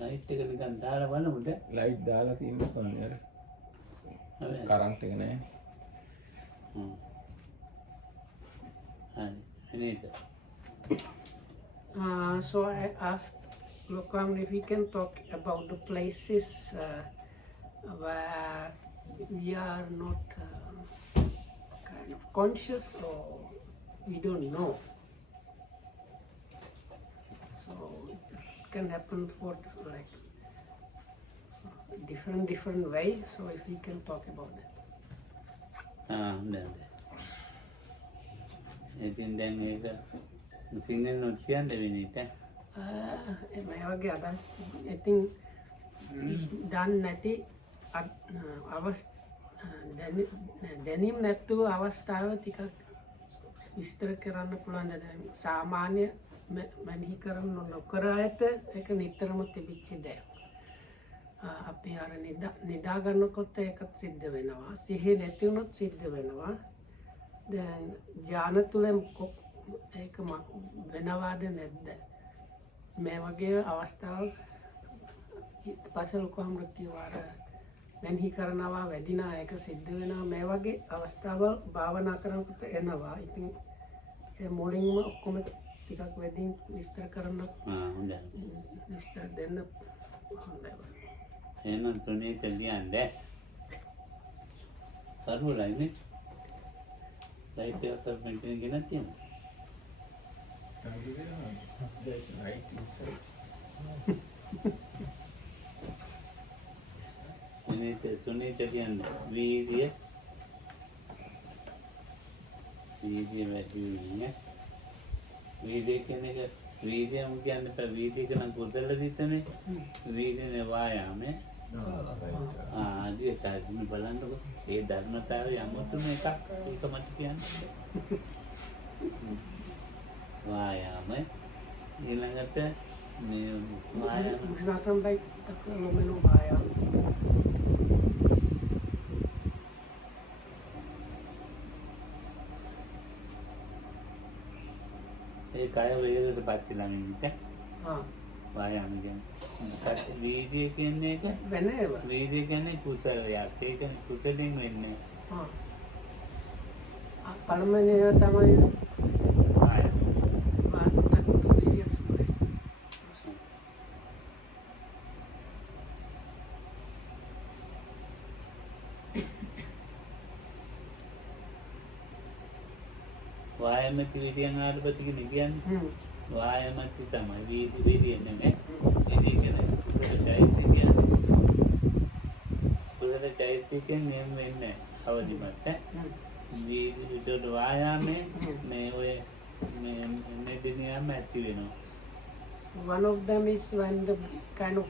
Light එක නිකන් දාලා බලමුද? ලයිට් දාලා තියෙනවා කොහොමද? කරන්ට් එක නැහැ. So I asked Lokam if we can talk about the places where we are not kind of conscious or we don't know. So it can happen for like different ways. So if we can talk about that. ඉතින් දැන් මේක සිංහලෙන් කියන්න වෙන්නේ නැහැ. මේ වගේ අදහස් ඉතින් දන්නේ නැති දැනීම නැතුව අවස්ථාව ටිකක් විස්තර කරන්න පුළුවන්. දැන් සාමාන්‍ය මනෙහි කරන නොකර ඇත ඒක නිතරම තිබිච්ච දෙයක්. අපි අර නිදා ගන්නකොට ඒකත් සිද්ධ වෙනවා. සිහිය නැති වුණොත් සිද්ධ වෙනවා. දැන් ඥාන තුලින් ඒක වෙනවාද නැද්ද? මේ වගේ අවස්ථාවල් පස්සේ ලොකුම කිව්වා මෙනෙහි කරනවා වැඩිනා ඒක සිද්ධ වෙනවා. මේ වගේ අවස්ථාවල් භාවනා කරනකොට එනවා. ඉතින් ඒ මුලින්ම ඔක්කොම ටිකක් වැඩින් විස්තර කරන්න හොඳයි. විස්තර දෙන්න හොඳයි. එහෙනම් තුනේ තලියන්නේ කරුණායිනේ ලයිට් එක මෙන්ටේන් කරගෙන තියෙනවා. There's light inside. තුනේ තලියන්නේ වීර්ය වැඩි වෙන්නේ. වීර්ය කියන්නේ වීර්යම කියන්නේ වීර්ය කියන කුසල දිටනේ. වීර්යනේ වායාමේ. ආදී බලන්නකො ඒ ධර්මතාවය අමුතුම එකක් ඒක මට කියන්න. වායාම ඊළඟට මේ වායාම නතම්බයි තකලොමෙනු වායාම ඒ කය වේදයට පත් වෙලා මිනිත් වායාම කියන්නේ වීර්ය කියන්නේ එක වෙන ඒවා. වීර්ය කියන්නේ කුසලයක්. ඒක කුසලෙන් වෙන්නේ. පළවෙනි ඒවා තමයි වායාම. වායාම පිළිතියන් ආරපති කියන්නේ වායාමත් තමයි වීර්ය නෙමෙයි. වීර්ය කියන්නේ කුසල චෛතසිකයෙන් නියම වෙන්නේ අවදිමත්. වීර්යයට වායාමේ මේ ඔය මෙදිනියම ඇති වෙනවා. One of them is when the kind of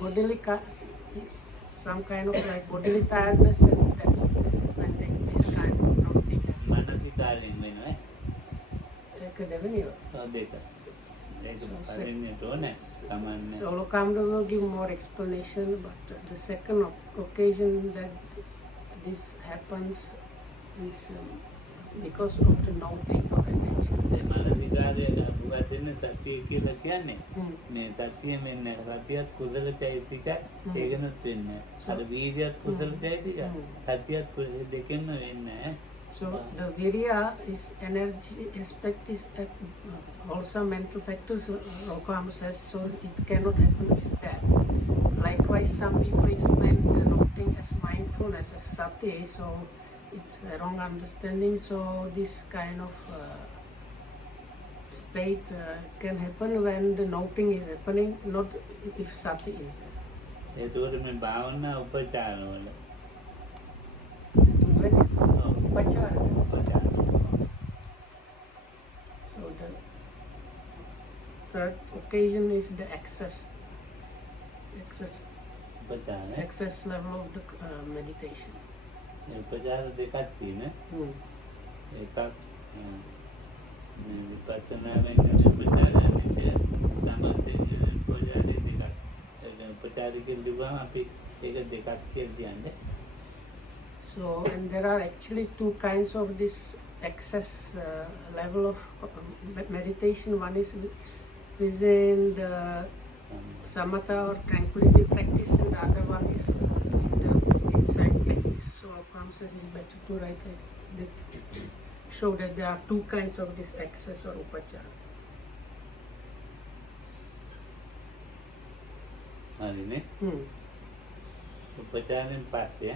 bodily some kind of like bodily tiredness, and that's when this kind of thing happens. මානසික කාලයෙන් වෙනවා. ඒක දෙවෙනිව. දෙක. So Lokamda will give more explanation, but the second occasion that this happens is because of the noting of attention. මානසිකාරය ගුවදින සතිය කියලා කියන්නේ මේ සතිය මෙන්න සතියත් කුසල චෛතසික ඒකනොත් වෙන්නේ. අර වීර්යයත් කුසල චෛතසික සතියත් කුසල දෙකෙන්ම වෙන්නේ. So the virya is energy aspect is also mental factors. Lokam says so it cannot happen with that. Likewise, some people explain the noting as mindfulness as sati. So it's a wrong understanding. So this kind of state can happen when the noting is happening, not if sati is there. ඒතකොට මේ භාවනා උපචාරවල Upachara. So the third occasion is the excess level of the meditation. උපචාර දෙකක් තියෙන. එකක් මේ විපස්සනා වෙන්නේ උපචාරයේ සමාධියේ උපචාරයේ දෙකක්. ඒ උපචාරික දිවම අපි ඒක දෙකක් කියලා කියන්නේ. So, and there are actually two kinds of this excess level of meditation. One is within the samatha or tranquility practice, and the other one is in the insight practice. So Prabhupada says it's better to write like they show that there are two kinds of this access or upachara. හරිනේ උපචාරයෙන් පස්සේ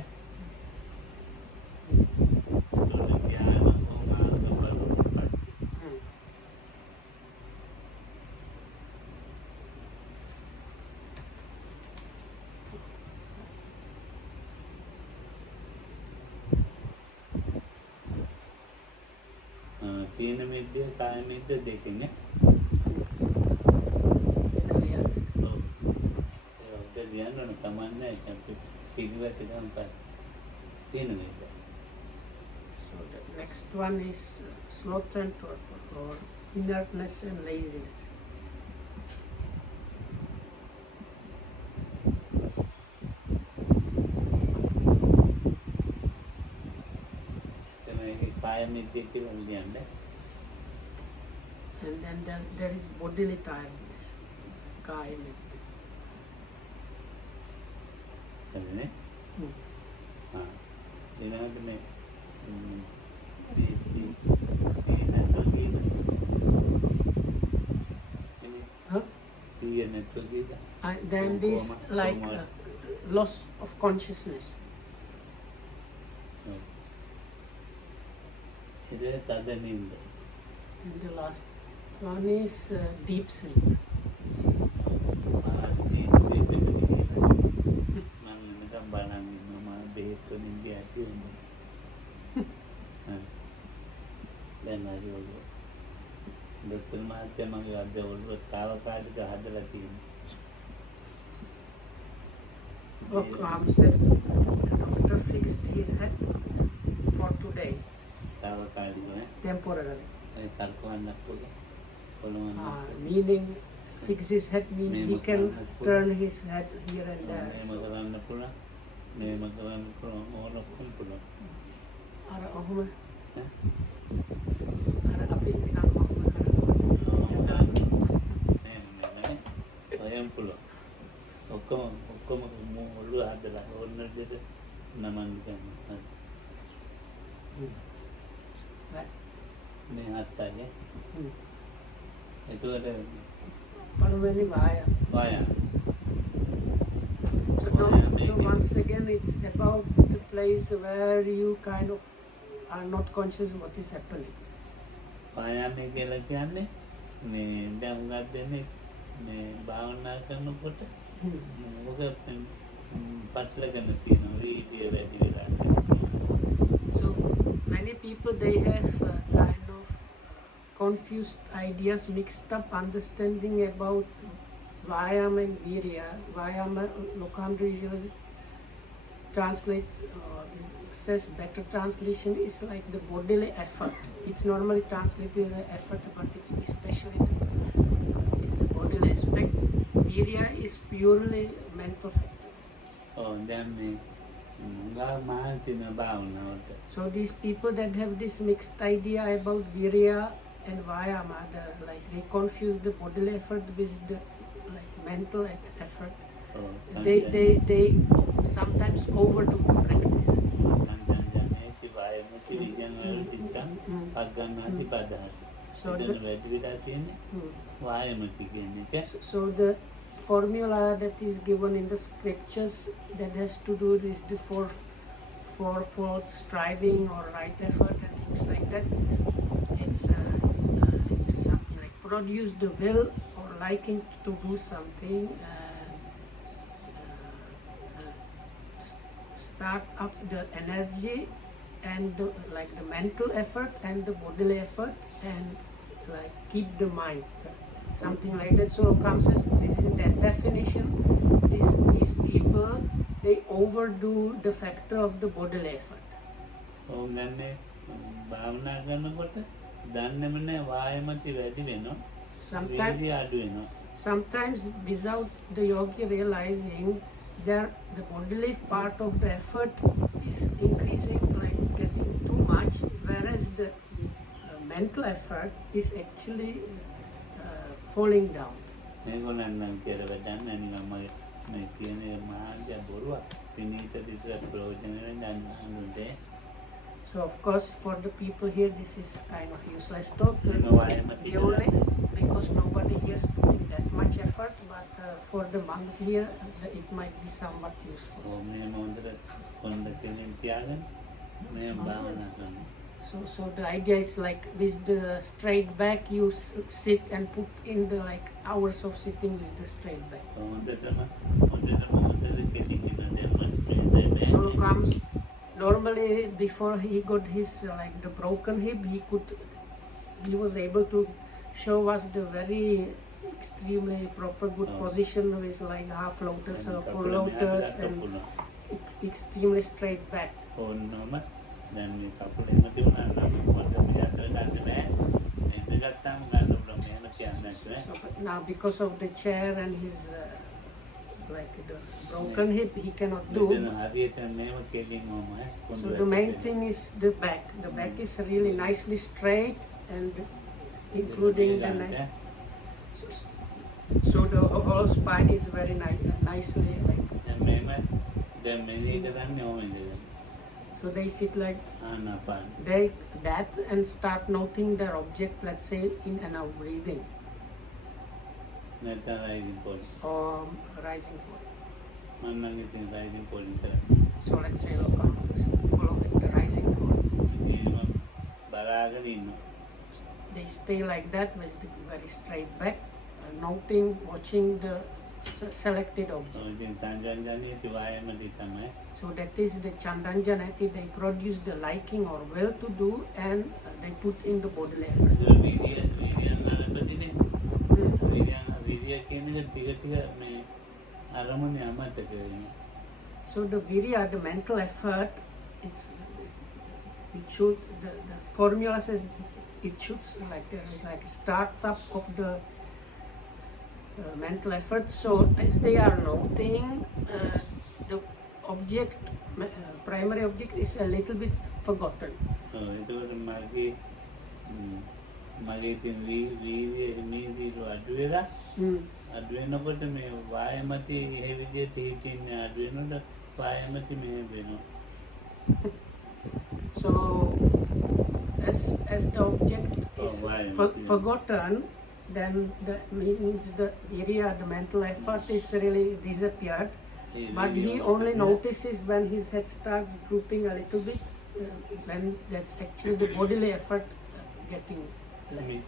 තීන මිද්‍ය කාය මිද්‍ය දෙකනේ ध्यान कमाना है feedback एकदम पर तीन minute. So the next one is sloth and torpor, or inertness and laziness. And then there is bodily tiredness, kaya midya. හරිනේ ඊළඟට මේ then this like loss of consciousness. And the last one is deep sleep. Ram said the doctor fixed his head for today. Temporarily. Meaning fix his head means he can turn his head here and there. So once again it's about the place where you kind of are not conscious of what is happening. පායාමේ කියලා කියන්නේ මේ දැන් උගත් දෙන්නේ මේ භාවනා කරනකොට මොකද පටලගෙන තියෙනවා වීර්යය වැඩි වෙලා. So many people they have kind of confused ideas, mixed up understanding about Vayama and Virya. Vayama, Lokandra usually translates, says better translation is like the bodily effort. It's normally translated as effort, but it's especially in the bodily aspect. Virya is purely mental factor. Oh, then so these people that have this mixed idea about Virya and Vayama, they confuse the bodily effort with the mental effort. They sometimes overdo the practice. So the formula that is given in the scriptures that has to do with the fourfold striving or right effort and things like that, it's something like produce the will or liking to do something, start up the energy and the mental effort and the bodily effort, and keep the mind, something like that. So comes as this is the definition. These people they overdo the factor of the bodily effort. Sometimes without the yogi realizing that the bodily part of the effort is increasing, getting too much, whereas the mental effort is actually falling down. මේගොල්ලන් නම් කියලා වැඩක් නෑ නිකන් මගේ මේ කියන මහාන්තිය බොරුවක්. පිනීත විතර ප්‍රයෝජන වෙන්නේ නැහැ. So of course for the people here this is kind of useless talk. Only because nobody here is putting that much effort, but for the monks here it might be somewhat useful. So the idea is like with the straight back you sit and put in the like hours of sitting with the straight back. So comes normally before he got his like the broken hip he was able to show us the very extremely proper good position with like half lotus or full lotus and extremely straight back. But now because of the chair and his like the broken hip he cannot do. So the main thing is the back. The back is really nicely straight and including the neck. So the whole spine is very nicely like. So they sit like that and start noting their object, let's say in and out breathing. Or rising point. So let's say following the rising point. They stay like that with the very straight back, noting, watching the selected object. So that is the Chandanjanati, they produce the liking or will to do and they put in the bodily effort. So the virya, the mental effort, it should the formula says it should like startup of the mental effort. So as they are noting, the object, primary object is a little bit forgotten. So as the object is forgotten, then that means the area, the mental effort is really disappeared. But he only notices when his head starts drooping a little bit, when that's actually the bodily effort getting less.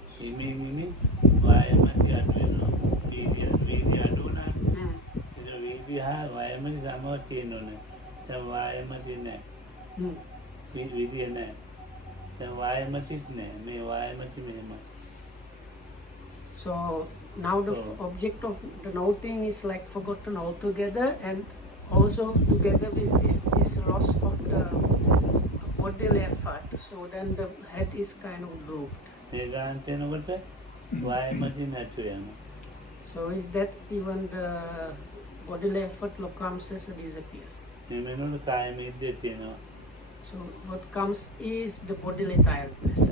So now the object of the noting is like forgotten altogether, and also together with this loss of the bodily effort. So then the head is kind of drooped. So is that even the bodily effort lokamses disappears? So what comes is the bodily tiredness.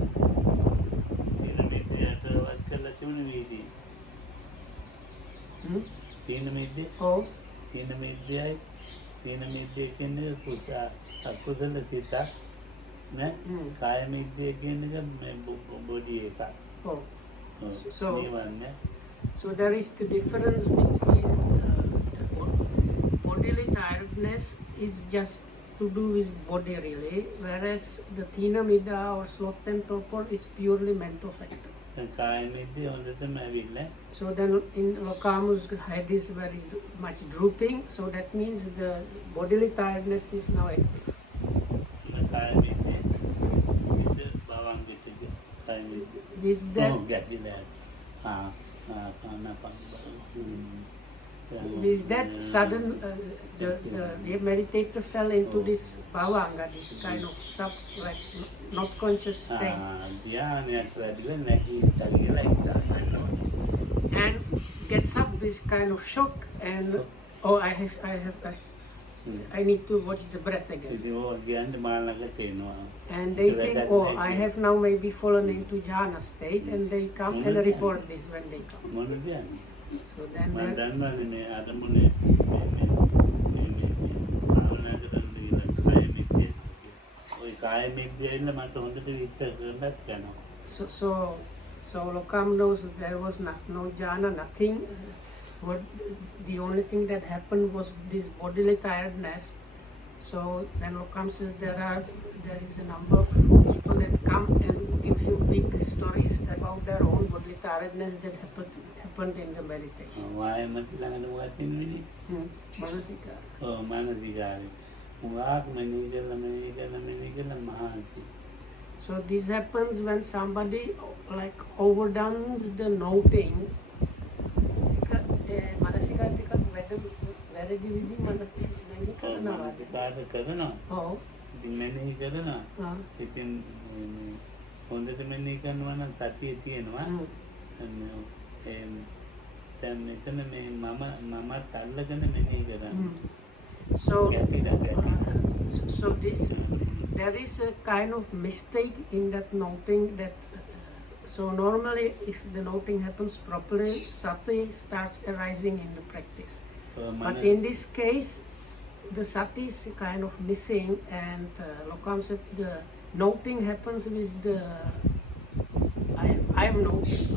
Oh. So there is the difference between bodily tiredness is just to do with body really, whereas the Thina Midda or sloth and torpor is purely mental factor. So then in Lokamu's head is very much drooping, so that means the bodily tiredness is now active. Is that is that sudden the meditator fell into this bhavanga, this kind of like not conscious state, and gets up this kind of shock and I have I need to watch the breath again. ඉතින් ඕක කියන්නේ මාළඟට එනවා. And they So think, that oh, they I get- have now maybe fallen into jhana state, and they come and report this when they come. මොනද කියන්නේ? So then මම they're- දන්නවනේ මේ අරමුණේ භාවනා කරන්න කියලා කාය මිත්‍ය. ওই කාය මිත්‍යෙන්න මට හොඳට විස්තර කරන්නත් යනවා. so Lokam knows that there was no jhana, nothing. What the only thing that happened was this bodily tiredness. So then Lokam says there is a number of people that come and give him big stories about their own bodily tiredness that happened in the meditation. වායමත් ළඟට මොකක්ද වෙන්නේ? Manasika. ඔව් මානසිකාරය. උගාක් මෙනෙහි කරලා මහන්සි. So this happens when somebody like overdoes the noting. Manasika tika වැරදි විදි මෙනෙහි කරනවා. කාට කරනවා? ඔව්. ඉතින් මෙනෙහි කරනවා. ඉතින් හොඳට මෙනෙහි කරනවා නම් සතිය තියෙනවා. දැන් මෙතන මේ මමත් අල්ලගෙන මෙනෙහි කරන්නේ. So ගැටිලා. there is a kind of mistake in that noting that so normally if the noting happens properly, sati starts arising in the practice. But in this case, the sati is kind of missing, and Lokam said the noting happens with the I am noting.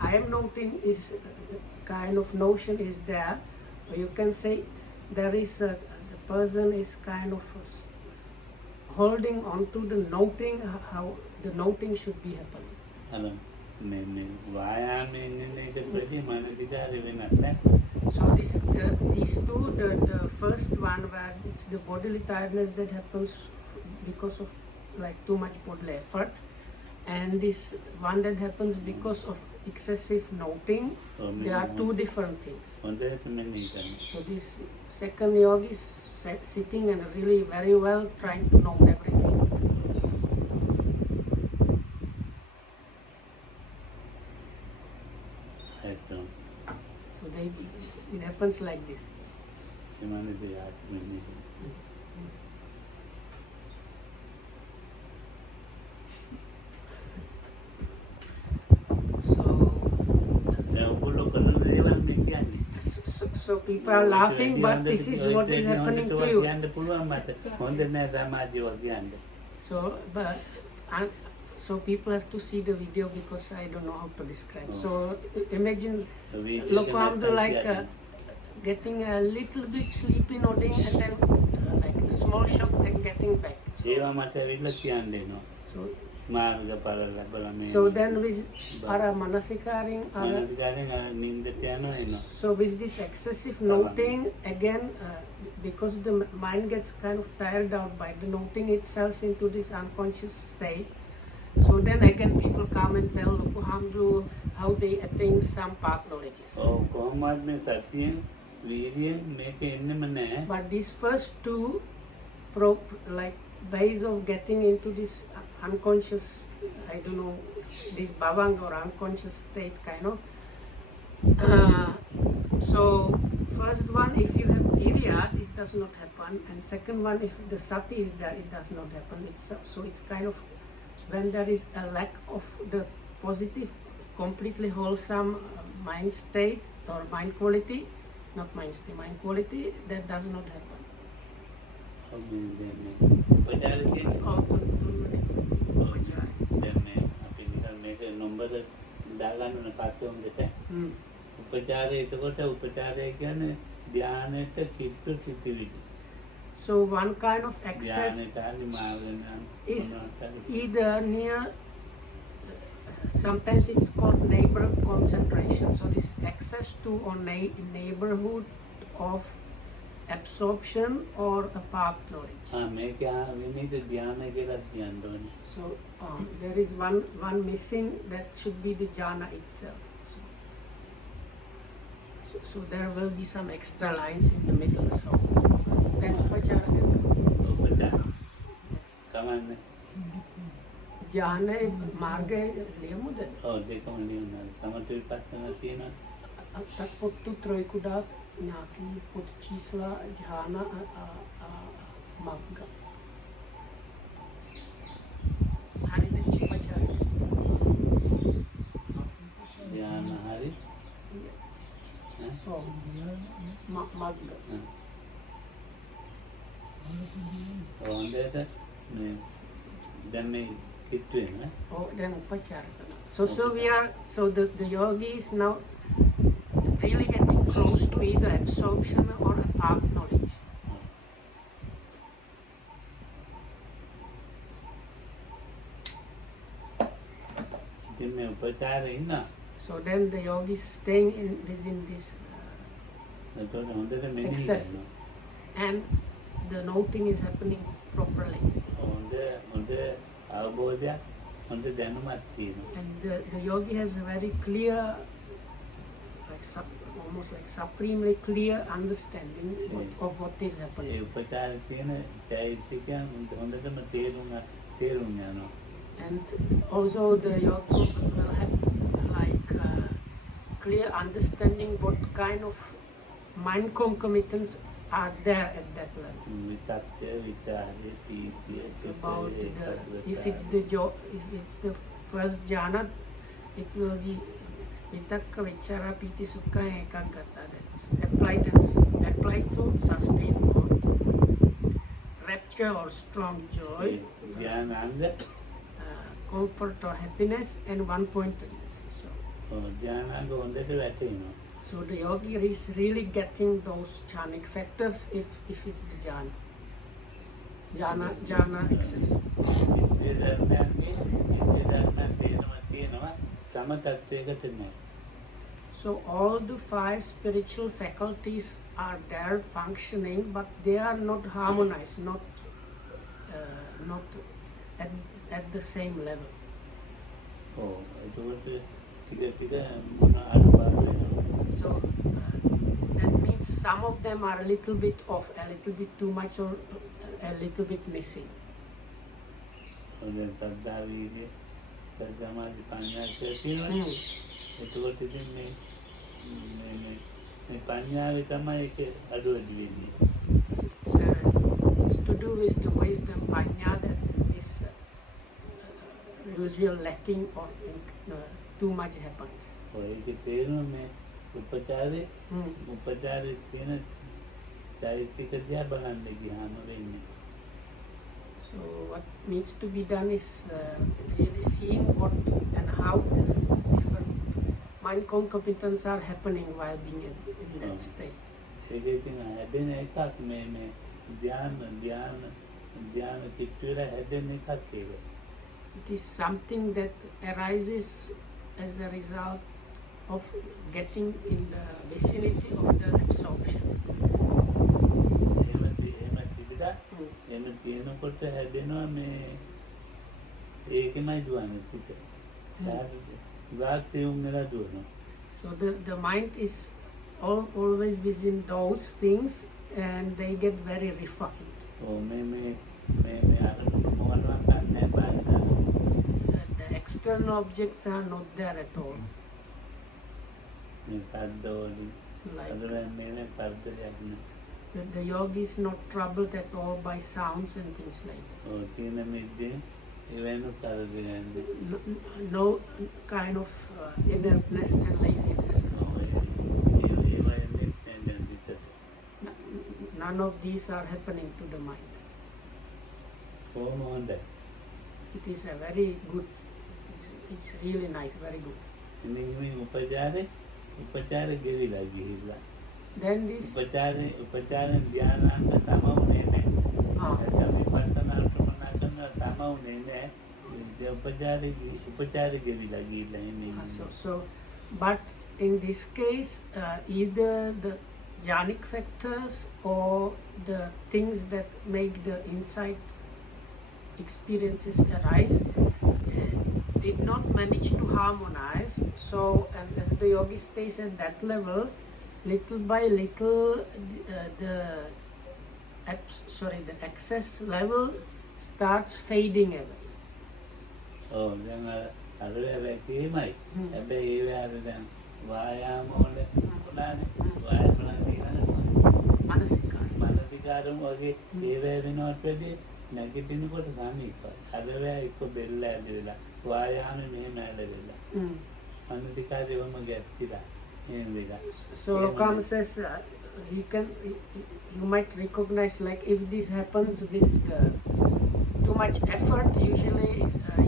I am noting is kind of notion is there. You can say there is the person is kind of holding on to the noting, how the noting should be happening. Hello. වායාමයෙන් ඉන්න එක ප්‍රති මානසිකාරය වෙනත් නැහැ. So these two, the first one where it's the bodily tiredness that happens because of like too much bodily effort, and this one that happens because of excessive noting, they are two different things. හොඳට මෙනෙහි කරනවා. So this second yogi is sitting and really very well trying to note everything. So it happens like this. ඒ මානසිකාරය මෙනෙහි කරනවා. So people are laughing, but this is what is happening to you. So people have to see the video because I don't know how to describe. So imagine Lokamdu like getting a little bit sleepy nodding and then like a small shock and getting back. So then with our manasikaring, so with this excessive noting, again, because the mind gets kind of tired out by the noting, it falls into this unconscious state. So then again people come and tell Lokamdu how they attain some path knowledges. But these first two like ways of getting into this unconscious, I don't know, this bhavang or unconscious state kind of. So first one, if you have virya, this does not happen, and second one, if the sati is there, it does not happen. So it's kind of when there is a lack of the positive, completely wholesome mind state or mind quality, not mind state, mind quality, that does not happen. So one kind of access is either near, sometimes it's called neighbor concentration. So this access to or neighborhood of absorption or a path knowledge. So there is one missing, that should be the jhana itself. So there will be some extra lines in the middle. So then upachara jhana marga liyamuda. takuttu troikudat nyaki putchisla jhana magga. Hari ne upachara. ධ්‍යාන හරි Oh, magga. හොඳට මේ දැන් මේ කිට්ටු වෙන Oh, then upachara. So the yogi is now really getting close to either absorption or art knowledge. ඉතින් මේ උපචාරේ ඉන්න So then the yogi is staying within this එතකොට හොඳට මෙනෙහි excess, කරනවා and the noting is happening properly. හොඳ අවබෝධයක් හොඳ දැනුමක් තියෙනවා And the yogi has a very clear, almost like supremely clear understanding of what is A happening. උපචාරේ තියෙන චෛත්‍යයන් හොඳටම තේරුම් යනවා And also the yogi will have like clear understanding what kind of mind concomitants are there at that level. විතක්කය විචාරය පීතිය About if it's the first jhana, it will be vitakka vichara piti sukha ekaggata. That's applied thought, sustained thought, rapture or strong joy, ධ්‍යානාංග comfort or happiness, and one-pointedness. ධ්‍යානාංග හොඳට වැටෙනවා So the yogi is really getting those jhanic factors if it's the jhana excess. ඉන්ද්‍රිය ධර්මයන්ගේ ඉන්ද්‍රිය ධර්මයන් තියෙනවා සම තත්වයකට නැහැ So all the 5 spiritual faculties are there functioning, but they are not harmonized, not at the same level. එතකොට ටික මොන අඩුපාඩු වෙනවා So that means some of them are a little bit off, a little bit too much, or a little bit missing. දැන් සද්ධා වීර්ය සමාධි ප්‍රඥා කියලා තියෙනවා එතකොට ඉතින් මේ ප්‍රඥාවේ තමයි ඒක අඩු වැඩි වෙන්නේ It's to do with the wisdom panya that is usually lacking or too much happens. ඒකේ තේරුම මේ උපචාරේ තියෙන චෛතසික දිහා බලන්න ගියාම වෙන්නේ So what needs to be done is really seeing what and how these different mind concomitants are happening while being in that state. ඒක ඉතින් හැදෙන එකක් මේ ධ්‍යාන චිත්තවල හැදෙන එකක් ඒක It is something that arises as a result of getting in the vicinity of the absorption. එහෙම තියෙනකොට හැදෙනවා මේ ඒකමයි දුවන්නේ සිත. වාක්‍යුම් නේද දුවනවා. So the mind is always within those things, and they get very refined. The external objects are not there at all. The yogi is not troubled at all by sounds and things like that. No kind of inertness and laziness. None of these are happening to the mind. It is a very good, it's really nice, very good. Then this උපචාරෙන් ධ්‍යානාංග තමවුනේ නැහැ. උපචාරෙ ගෙවිලා ගිහිල්ලා ඉන්නේ. So but in this case either the jhanic factors or the things that make the insight experiences arise did not manage to harmonize. So and as the yogi stays at that level, little by little the excess level starts fading away. දැන් අර වැකීමයි. හැබැයි ඒ වාර දැන් වායාම වල උනානේ. වායාම නම් කියනවා මානසිකාරම වගේ ඒ වේ වෙනවට වැඩි නැගිටිනකොට සමීපයි. අර වේ එක්ක බෙල්ල ඇදලා වායාම මෙහෙම ඇදලා. මානසිකාරයම ගැස්තිලා. එහෙම වෙලා. So Lokam says you might recognize, like, if this happens with too much effort, usually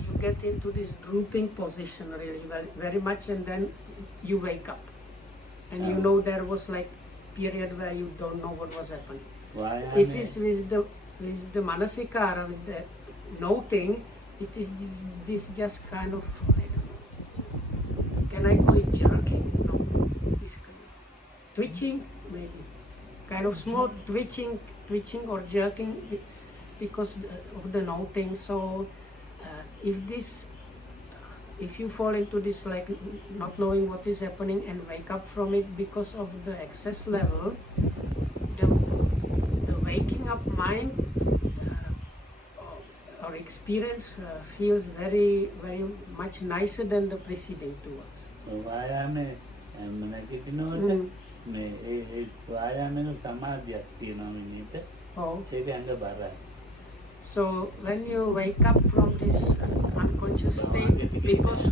you get into this drooping position really very much, and then you wake up and you know there was like period where you don't know what was happening. If it's with the manasikara, with the noting, it is this just kind of, I don't know, can I call it jerking? No, it's twitching, maybe kind of small twitching or jerking because of the noting. So if you fall into this, like, not knowing what is happening and wake up from it because of the excess level, the waking up mind or experience feels very very much nicer than the preceding two ones. වායාමේ නැගිටිනකොට මේ ඒ වායාමෙන් සමාධියක් තියෙනවා මිනිහට. ඒක ඇඟ බරයි. So when you wake up from this unconscious state, because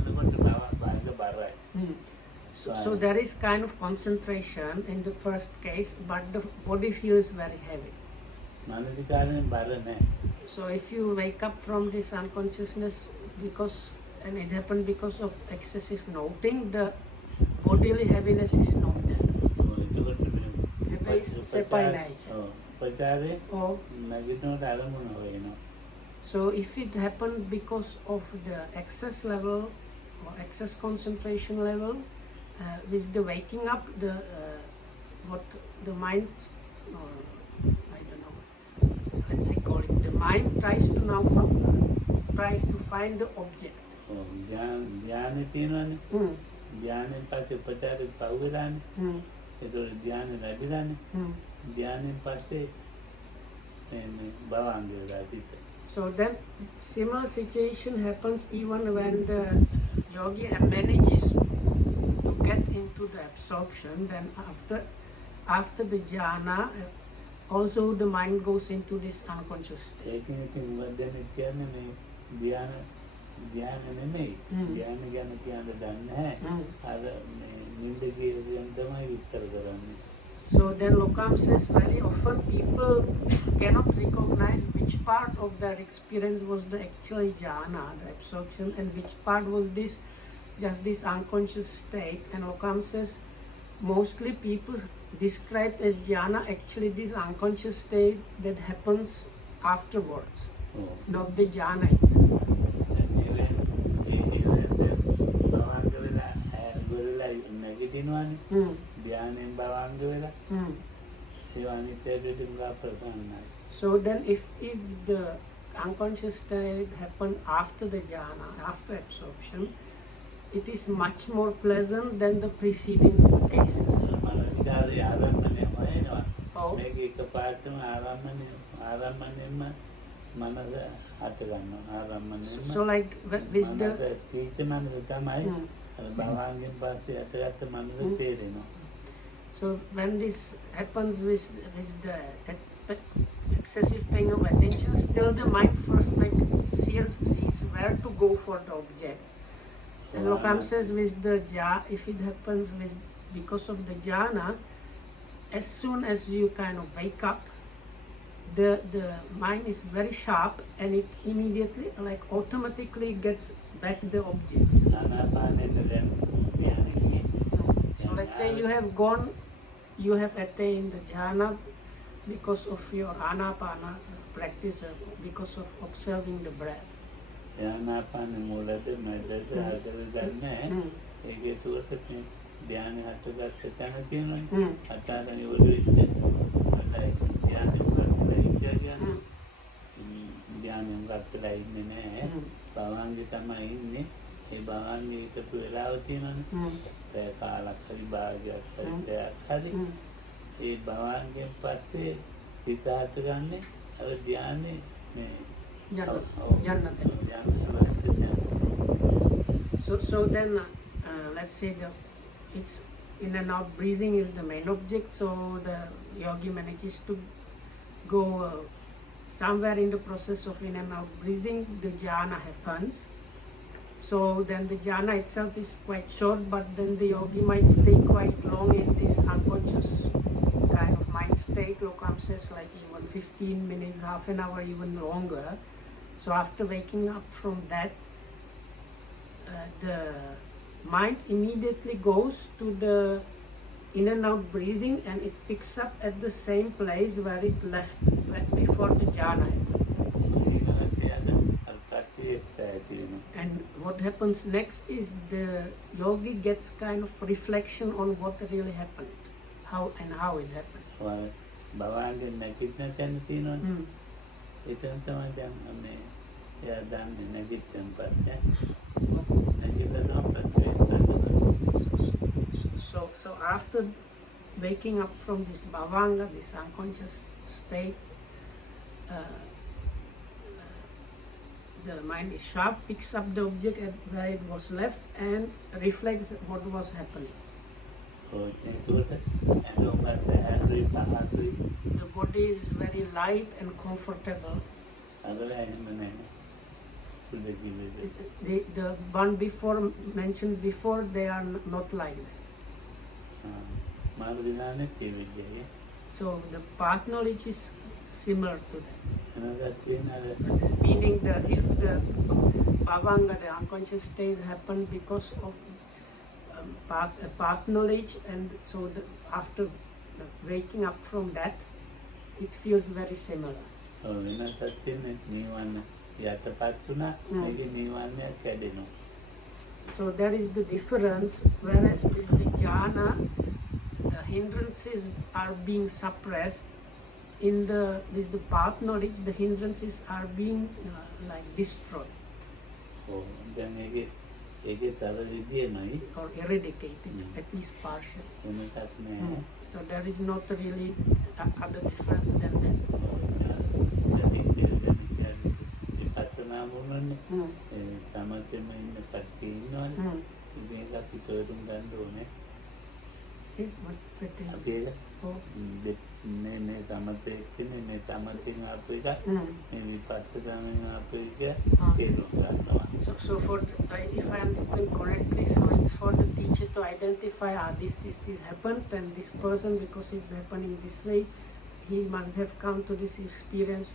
so there is kind of concentration in the first case, but the body feels very heavy. So if you wake up from this unconsciousness and it happened because of excessive noting, the bodily heaviness is not there. So if it happened because of the excess level or excess concentration level, with the waking up, what the mind, I don't know, let's say call it, the mind tries to find the object. ධ්‍යානෙ තියෙනවානේ. ධ්‍යානෙන් පස්සේ උපචාරේ පහුවෙලානේ. ඒතකොට ධ්‍යානෙ ලැබිලානේ. ධ්‍යානෙන් පස්සේ මේ භවංගය වෙලා තිත. So then similar situation happens even when the yogi manages to get into the absorption. Then after the jhana, also the mind goes into this unconscious state. ඒකෙන් ඉතින් වදන්නේ කියන්නේ මේ ධ්‍යාන නෙමෙයි. ධ්‍යාන ගැන කියන්න දන්නේ නැහැ. අර මේ නිින්ද කියන තමයි විස්තර කරන්නේ. So then Lokam says very often people cannot recognize which part of their experience was the actual jhana, the absorption, and which part was just this unconscious state. And Lokam says mostly people describe as jhana actually this unconscious state that happens afterwards, not the jhana itself. So then if the unconscious state happened after the jhana, after absorption, it is much more pleasant than the preceding cases. So like with the so when this happens with the excessive paying of attention, still the mind first like sees where to go for the object. And Lokam says with the if it happens because of the jhana, as soon as you kind of wake up, the mind is very sharp and it immediately, like, automatically gets back the object. So let's say you have attained the jhana because of your anapana practice, because of observing the breath. ඒ භාවනාවේ එකතු වෙලාව තියෙනවනේ. ඒ කාලක් හරි භාගයක් හරි දෙයක් හරි. ඒ භාවනාවෙන් පස්සේ හිත හට ගන්නේ අර ධානයේ මේ So then, let's say it's in and out breathing is the main object. So the yogi manages to go somewhere in the process of in and out breathing, the jhana happens. So then the jhana itself is quite short, but then the yogi might stay quite long in this unconscious kind of mind state. Lokam says like even 15 minutes, half an hour, even longer. So after waking up from that, the mind immediately goes to the in and out breathing, and it picks up at the same place where it left before the jhana happened. And what happens next is the yogi gets kind of reflection on what really happened, how it happened. බවංගෙන් නැගිටින තැන තියෙනවනේ. එතන තමයි දැන් මේ එයා දන්නේ නැගිටින්න පස්සේ. නැගිටලා So after waking up from this bhavanga, this unconscious state, the mind is sharp, picks up the object at where it was left and reflects what was happening. The body is very light and comfortable. The one mentioned before, they are not like that. So the path knowledge is similar to that. Meaning that if the bhavanga, the unconscious state happened because of path knowledge, and so after waking up from that, it feels very similar. So there is the difference, whereas with the jhana, the hindrances are being suppressed. In the path knowledge, the hindrances are being like destroyed. Or eradicated, at least partially. So there is not really other difference than that. So for if I understand correctly, so it's for the teacher to identify this happened, and this person, because it's happening this way, he must have come to this experience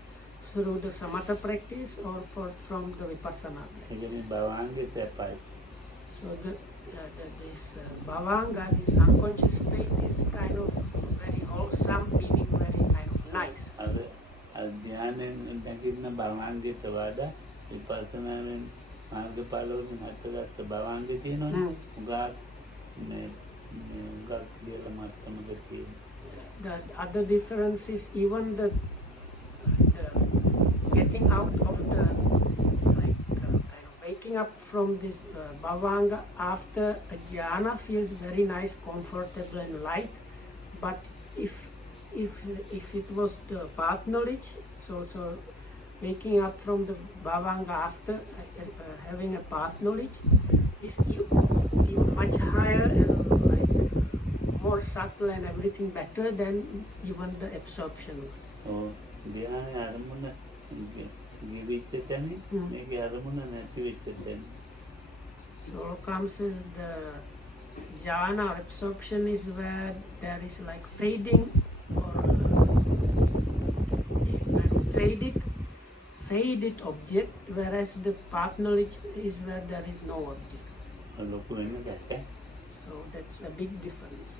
through the samatha practice or from the vipassana. So this bhavanga, this unconscious state, is kind of very wholesome, meaning very kind of nice. The other difference is even the getting out of the waking up from this bhavanga after a jhana feels very nice, comfortable and light. But if it was the path knowledge, so waking up from the bhavanga after having a path knowledge is even much higher and like more subtle and everything better than even the absorption. So comes as the jhana or absorption is where there is like fading or faded object, whereas the path knowledge is where there is no object. So that's a big difference.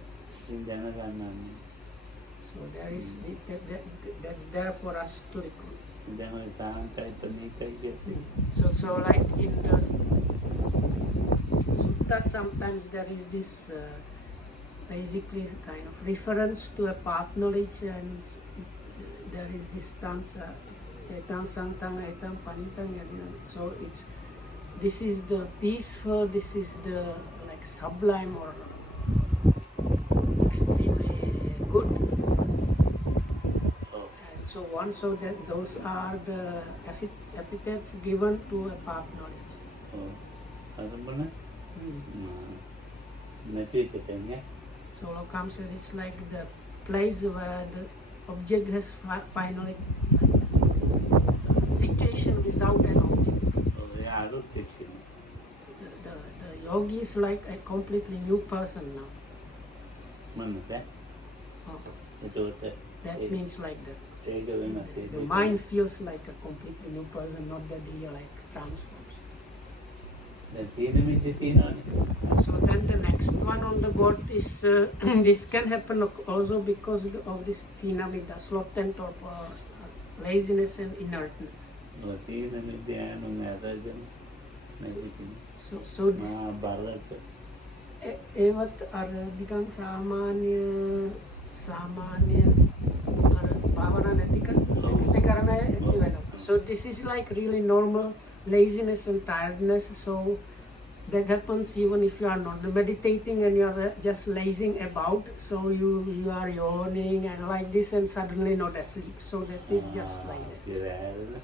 So there is that's there for us to recall. So like in the sutta, sometimes there is this basically kind of reference to a path knowledge, and there is this stanza, etam santang etam panitang. So this is the peaceful, this is the like sublime or extremely good. So that those are the epithets given to a path knowledge. නැති එකට නේ. So Lokam says it's like the place where the object has finally situation without an object. ඔය අරුත් එක්කනේ. The yogi is like a completely new person now. මොනද? Oh, ඒකට that means like that. ඒක වෙනස්. The mind feels like a completely new person, not that he like transforms. දැන් තීන මිද්දේ තියෙනවානේ. So then the next one on the board is this can happen also because of this tina midda, sloth and torpor, laziness and inertness. ඔය තීන මිද්දේ යන නැරජන නැතිනේ. So this බාරකට ඒවත් අර නිකන් සාමාන්‍ය අර භාවනා නැති කරන ඇති වෙනවා. So this is like really normal laziness and tiredness. So that happens even if you are not meditating and you are just lazing about. So you are yawning and like this and suddenly not asleep. So that is just like that.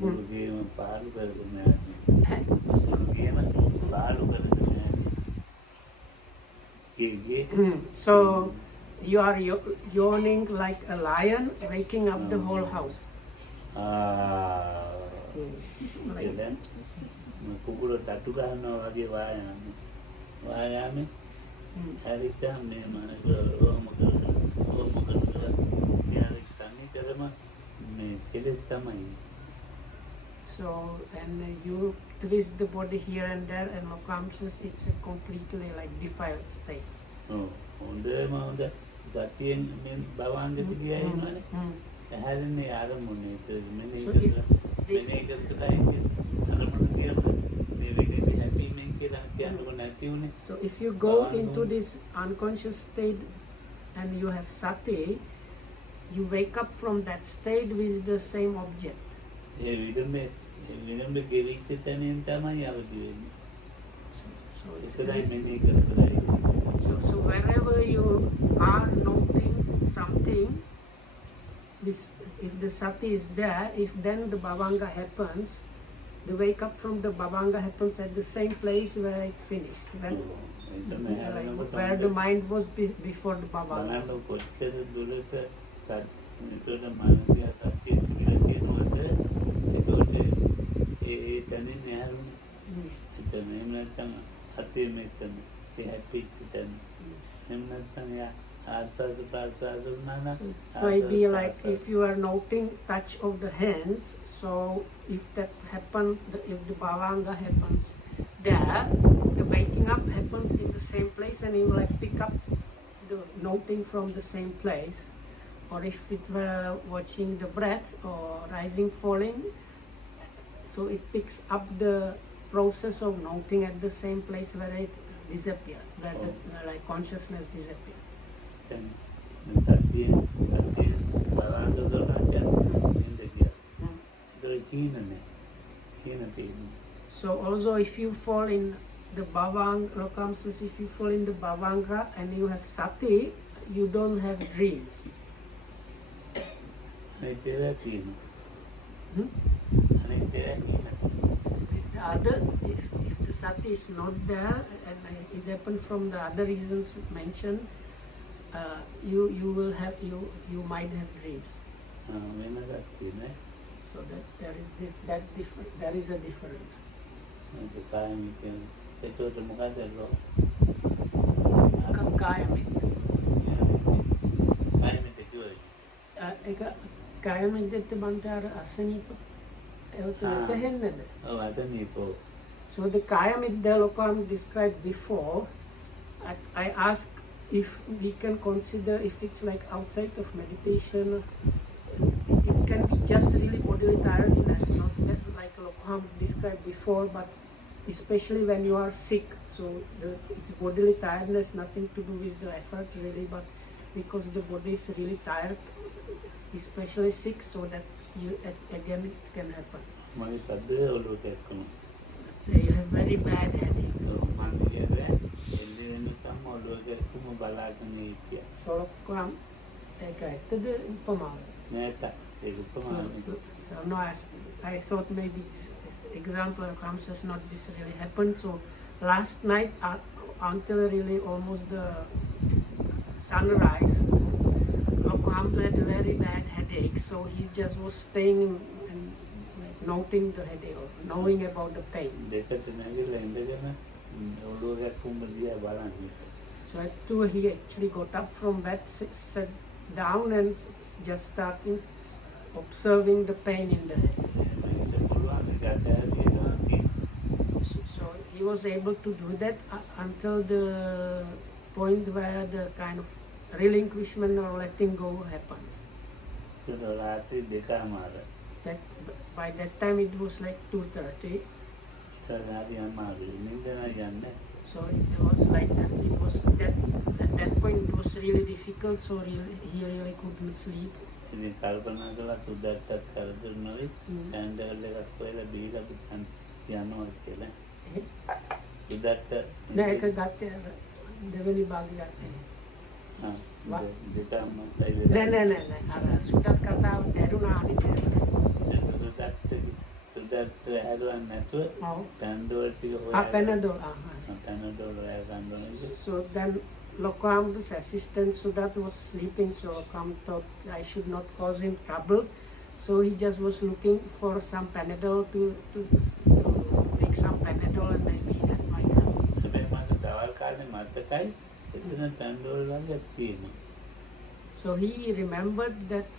මුගේම පාලු කරගෙන යන්නේ. මුගේම පාලු කරගෙන යන්නේ. So you are yawning like a lion, waking up the whole house. Like දැන් කුකුල තට්ටු ගන්නවා වගේ වායාමේ. වායාමේ හරියට මේ මොකද යාරි තනි කරම මේ කෙලෙස් තමයි. So and you twist the body here and there, and Lokam says it's a completely like defiled state. හොඳම හොඳ ගතියෙන් මේ භවංග පිළියයි ඉන්නවනේ. හැරෙන්නේ ආරමුණේ මෙනේ So if you go into this unconscious state and you have sati, you wake up from that state with the same object. So wherever you are noting something, this, if the sati is there, if then the bhavanga happens, the wake up from the bhavanga happens at the same place where it finished, where the mind was before the bhavanga. Maybe like if you are noting touch of the hands, so if that happens, if the bhavanga happens there, the waking up happens in the same place, and you like pick up the noting from the same place. Or if it were watching the breath or rising, falling, so it picks up the process of noting at the same place where it disappears, where the like consciousness disappears. So also if you fall in the bhavanga, Lokam says if you fall in the bhavanga and you have sati, you don't have dreams. If the sati is not there and it happens from the other reasons mentioned, you will have you might have dreams. So that there is a difference. කායමිද්දෙත් බන්තර අසනීප So the Kayamidda Lokam described before, I asked if we can consider if it's like outside of meditation, it can be just really bodily tiredness, not that like Lokam described before, but especially when you are sick. So it's bodily tiredness, nothing to do with the effort really, but because the body is really tired, especially sick, so that again it can happen. So you have very bad headache. So no, I thought maybe this example of consciousness not this really happened. So last night until really almost the sunrise, Lokamto had a very bad headache, so he just was staying and like, noting the headache or knowing about the pain. So at 2 he actually got up from bed, sat down and just started observing the pain in the head. So he was able to do that until the point where the kind of relinquishment or letting go happens. That by that time it was like 2:30. So it was like that. It was that at that point it was really difficult. So he really couldn't sleep. නෑ ඒක ගත්තේ දෙවෙනි භාගය ගත්තේ නෑ අර සුටත් කතාව තේරුණා අනිත් සුදත් හැදුවන්නේ නැතුව පැන්ඩෝල් ටික හොයලා So then Lokam's assistant Sudat was sleeping, so Lokam thought I should not cause him trouble. So he just was looking for some Panadol to take some Panadol and maybe that might help. So he remembered that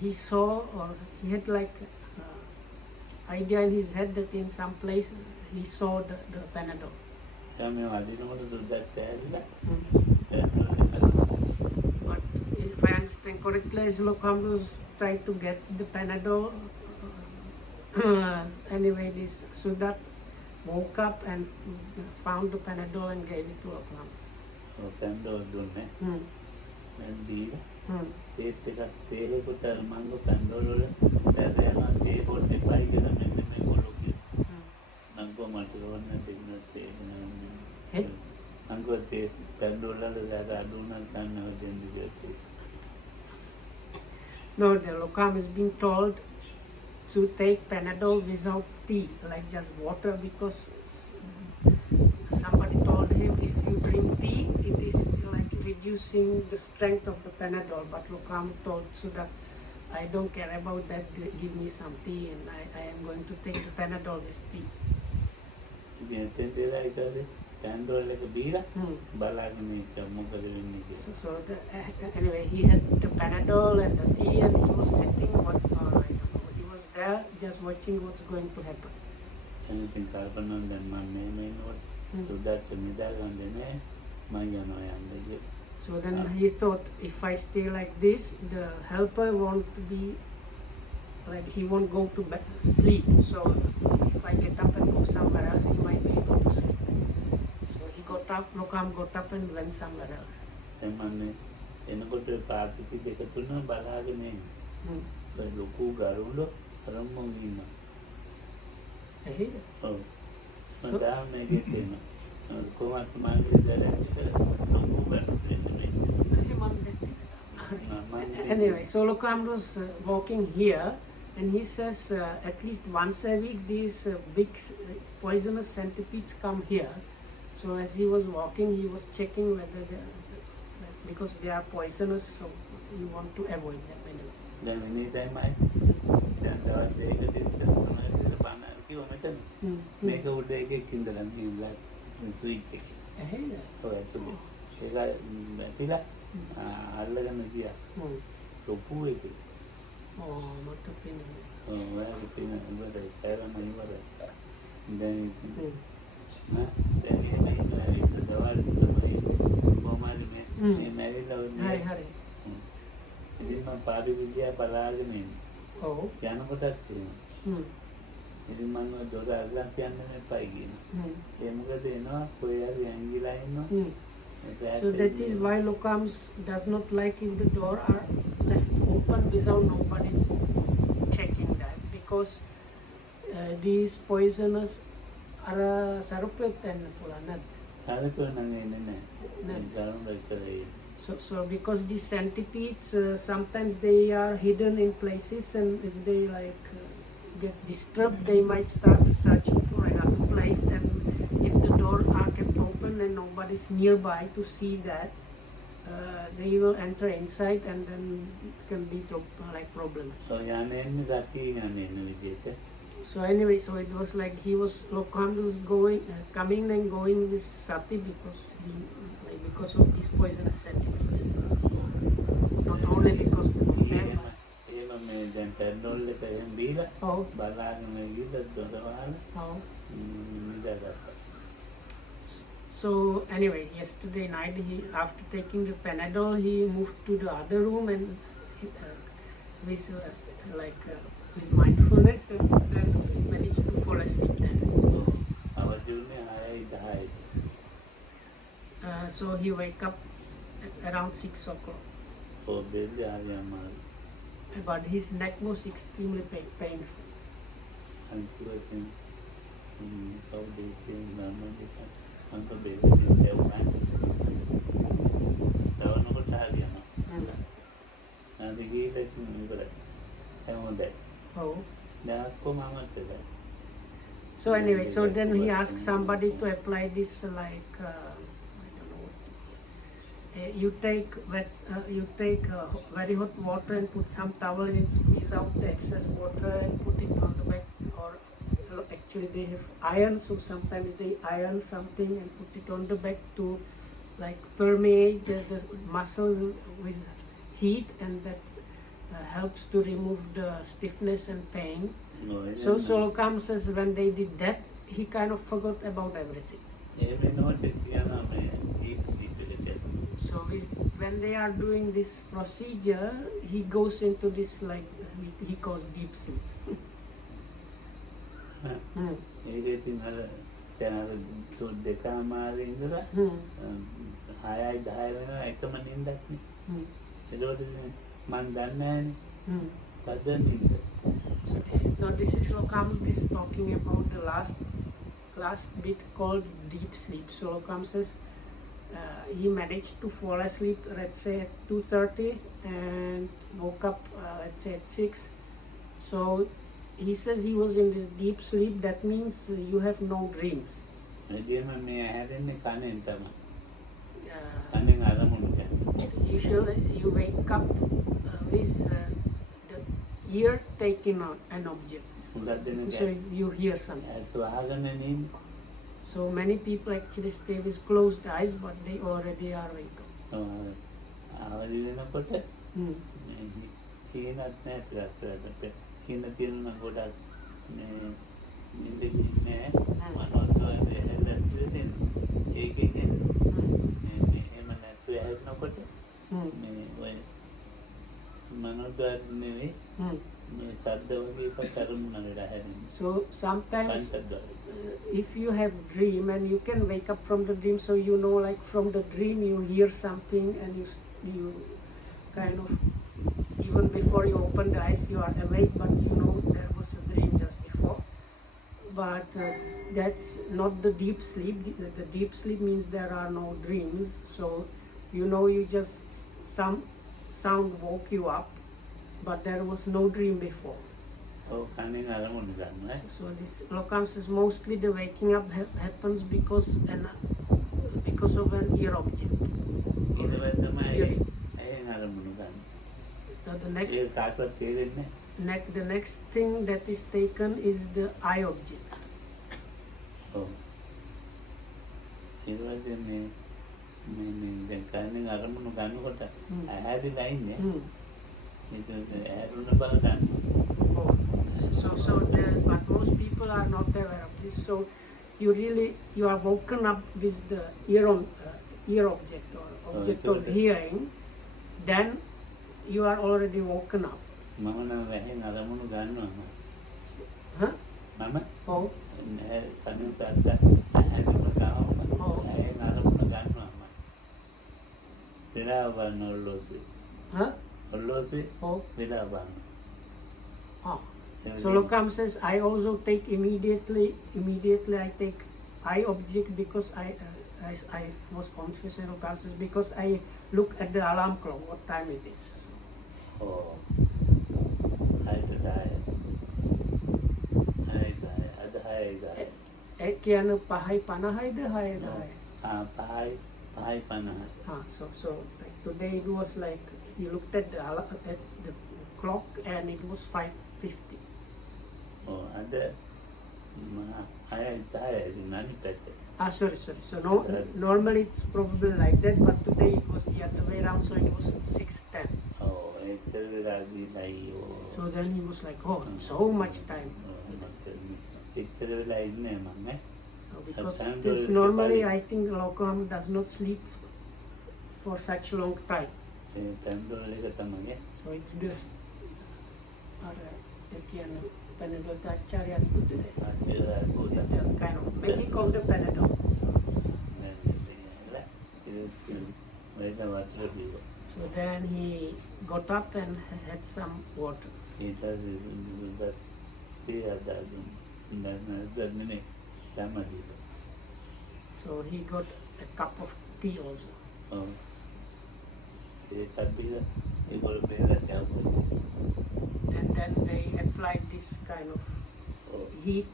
he saw or he had like idea in his head that in some place he saw the Panadol. But if I understand correctly, as Lokam was trying to get the Panadol, anyway, this Sudat woke up and found the Panadol and gave it to Lokam. No, the Lokam is being told to take Panadol without tea, like just water, because somebody told him if you drink tea, it is like reducing the strength of the Panadol. But Lokam told Sudat, I don't care about that, give me some tea and I am going to take the Panadol with tea. So anyway, he had the Panadol and the tea and he was sitting, I don't know, he was there just watching what's going to happen. So then he thought, if I stay like this, the helper won't be, like he won't go to bed, sleep. So if I get up and go somewhere else, he might be able to sleep. So he got up, Lokam got up and went somewhere else. Anyway, so Lokam was walking here and he says at least once a week these big poisonous centipedes come here. So as he was walking, he was checking whether because they are poisonous, so you want to avoid them anyway. So that is why Lokam does not like if the door are left open without nobody checking that, because these poisonous are So because these centipedes sometimes they are hidden in places, and if they get disturbed, they might start searching for another place, and if the door are when nobody's nearby to see that, they will enter inside and then it can be like problems. So යන්නේ සතිය යන්නේ විදිහට. So anyway, so it was like he was Lokhan was going, coming and going with Sati because of these poisonous sentiments. Not only because of them. මේ දැන් Panadol එක එහෙම දීලා Oh. බලාගෙන ගිහලා දොර වහලා Oh. නිදාගත්තා. So anyway, yesterday night after taking the Panadol, he moved to the other room and with with mindfulness and managed to fall asleep then. අවදිුනේ 6:10. So he wake up around 6 o'clock. ඔව් බෙල්ල ආයම But his neck was extremely painful. අන්තිමට කවුද නම්මද අන්ත බෙල්ලේ දෙවුනා. තවනකොට හරියනවා. අද ගිහලා ඉවරයි. හොඳයි. Oh. දැන් කොහොමද මමත් So anyway, so then he asked somebody to apply this like I don't know. You take very hot water and put some towel in it, squeeze out the excess water and put it on the back. Or actually they have iron, so sometimes they iron something and put it on the back to like permeate the muscles with heat, and that helps to remove the stiffness and pain. So Solokam says when they did that, he kind of forgot about everything. So when they are doing this procedure, he goes into this like he calls deep sleep. ඒකෙන් අර දැන් අර දෙකමාරේ ඉඳලා 6යි 10 වෙනවා එකම නිින්දක් නේ. ඒකෝද මන් දන්නේ නැහැ. තද නිින්ද. So this is Lokam is talking about the last bit called deep sleep. So Lokam says he managed to fall asleep, let's say at 2:30 and woke up let's say at 6. So he says he was in this deep sleep. That means you have no dreams. මේ හැදෙන්නේ කනෙන් තමයි. කනෙන් අරමුණු ගන්න. Usually you wake up with the ear taking on an object. So you hear something. So many people actually stay with closed eyes, but they already are wake up. අවදි වෙනකොට හීනක් නැහැ හීන තියෙන ගොඩක් මේ නිින්දෙන්නේ නැහැ මනෝද්වාරයේ හැදෙන්නේ තියෙන ඒකෙන් මේ එහෙම නැත්නම් ඇහෙනකොට මේ ඔය මනෝද්වාරය නෙවෙයි මේ ශබ්ද වගේ එකක් අරමුණ වෙලා හැදෙන්නේ. So sometimes if you have dream and you can wake up from the dream, so you know like from the dream you hear something and you kind of even before you open the eyes you are awake, but you know there was a dream just before. But that's not the deep sleep. The deep sleep means there are no dreams. So you know you just some sound woke you up, but there was no dream before. Oh, කණෙන් අරමුණු ගන්න. So this Lokam says mostly the waking up happens because of an ear object. ඊට තමයි එහෙන් අරමුණු ගන්න. So the next thing that is taken is the eye object. Oh. ඊට පස්සේ මේ දැන් කණෙන් අරමුණු ගන්නකොට ඇහැදිලා ඉන්නේ. ඒක ඇහැරුණ බල ගන්න. But most people are not aware of this. So you are woken up with the ear object or object of hearing. Then you are already woken up. මම නම් වැහෙන් අරමුණු ගන්නවා. Huh? මම Oh. කණෙන් තාත්තා ඇහැදිලා ගන්නවා. වැහෙන් අරමුණු ගන්නවා මම. වෙලාව ගන්න ඔල්ලෝසේ. Huh? ඔල්ලෝසේ. Oh. වෙලාව ගන්න. Oh. So Lokam says I also take immediately I take eye object because I was conscious, and Lokam says because I look at the alarm clock what time it is. Oh. I die. ඒ කියන්නේ 5:50යිද 6:10යි? පහයි 50. So like today it was like you looked at the clock and it was 5:50. අද 6යි නනි පැත්තේ. Sorry. So normally it's probably like that, but today it was the other way around, so it was 6:10. එච්චර වෙලා ගිහින් අයියෝ. So then he was like, oh, so much time. එච්චර වෙලා ඉන්නේ මම නේ. So because this normally I think Lokam does not sleep for such a long time. Panadol එක තමයි. So it's just again Panadol Acharya today. Kind of magic of the Panadol. So then he got up and had some water. So he got a cup of tea also. And then they applied this kind of heat